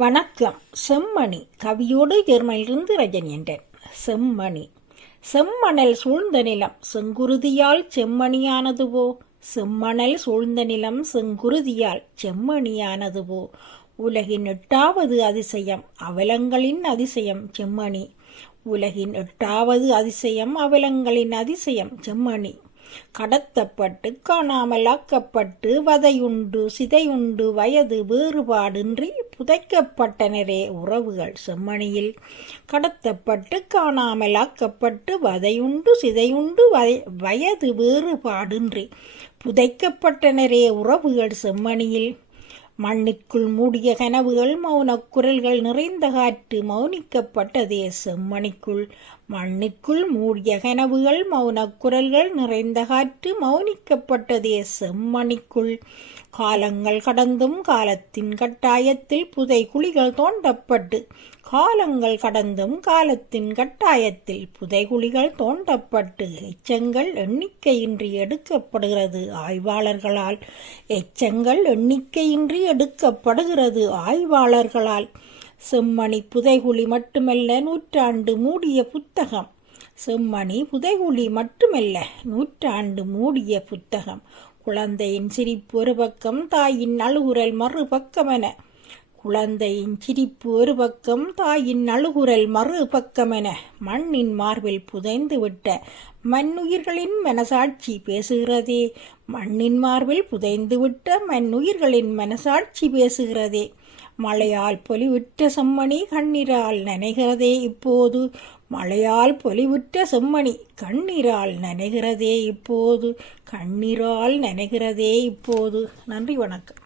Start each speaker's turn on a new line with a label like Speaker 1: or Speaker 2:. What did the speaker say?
Speaker 1: வணக்கம். செம்மணி. கவியோடு ஜெர்மனிலிருந்து ரஜனி செம்மணி. செம்மணல் சூழ்ந்த நிலம் செங்குருதியால் செம்மணியானதுவோ? செம்மணல் சூழ்ந்த நிலம் செங்குருதியால் செம்மணியானதுவோ? உலகின் எட்டாவது அதிசயம் அவலங்களின் அதிசயம் செம்மணி. உலகின் எட்டாவது அதிசயம் அவலங்களின் அதிசயம் செம்மணி. கடத்தப்பட்டு காணாமலாக்கப்பட்டு வதையுண்டு சிதையுண்டு வயது வேறுபாடின்றி புதைக்கப்பட்டனரே உறவுகள் செம்மணியில். கடத்தப்பட்டு காணாமலாக்கப்பட்டு வதையுண்டு சிதையுண்டு வய- வயது வேறுபாடின்றி புதைக்கப்பட்டனரே உறவுகள் செம்மணியில். மண்ணுக்குள் மூடிய கனவுகள் மௌனக் குரல்கள் நிறைந்த காற்று மௌனிக்கப்பட்டதே செம்மணிக்குள் மண்ணுக்குள் மூடிய கனவுகள் மௌனக் குரல்கள் நிறைந்த காற்று மௌனிக்கப்பட்டதே செம்மணிக்குள் காலங்கள் கடந்தும் காலத்தின் கட்டாயத்தில் புதை குழிகள் தோண்டப்பட்டு. காலங்கள் கடந்தும் காலத்தின் கட்டாயத்தில் புதைகுழிகள் தோண்டப்பட்டு. எச்சங்கள் எண்ணிக்கையின்றி எடுக்கப்படுகிறது ஆய்வாளர்களால். எச்சங்கள் எண்ணிக்கையின்றி எடுக்கப்படுகிறது ஆய்வாளர்களால். செம்மணி புதைகுழி மட்டுமல்ல நூற்றாண்டு மூடிய புத்தகம். செம்மணி புதைகுழி மட்டுமல்ல நூற்றாண்டு மூடிய புத்தகம். குழந்தையின் சிரிப்பு ஒரு பக்கம் தாயின் அழுகுரல் மறுபக்கமென குழந்தையின் சிரிப்பு ஒரு பக்கம் தாயின் அழுகுரல் மறு பக்கமென மண்ணின் மார்பில் புதைந்து விட்ட மண்ணுயிர்களின் மனசாட்சி பேசுகிறதே. மண்ணின் மார்பில் புதைந்து விட்ட மண்ணுயிர்களின் மனசாட்சி பேசுகிறதே. மழையால் பொலிவிட்ட செம்மணி கண்ணீரால் நனைகிறதே இப்போது. மழையால் பொலிவிட்ட செம்மணி கண்ணீரால் நனைகிறதே இப்போது. கண்ணீரால் நனைகிறதே இப்போது. நன்றி வணக்கம்.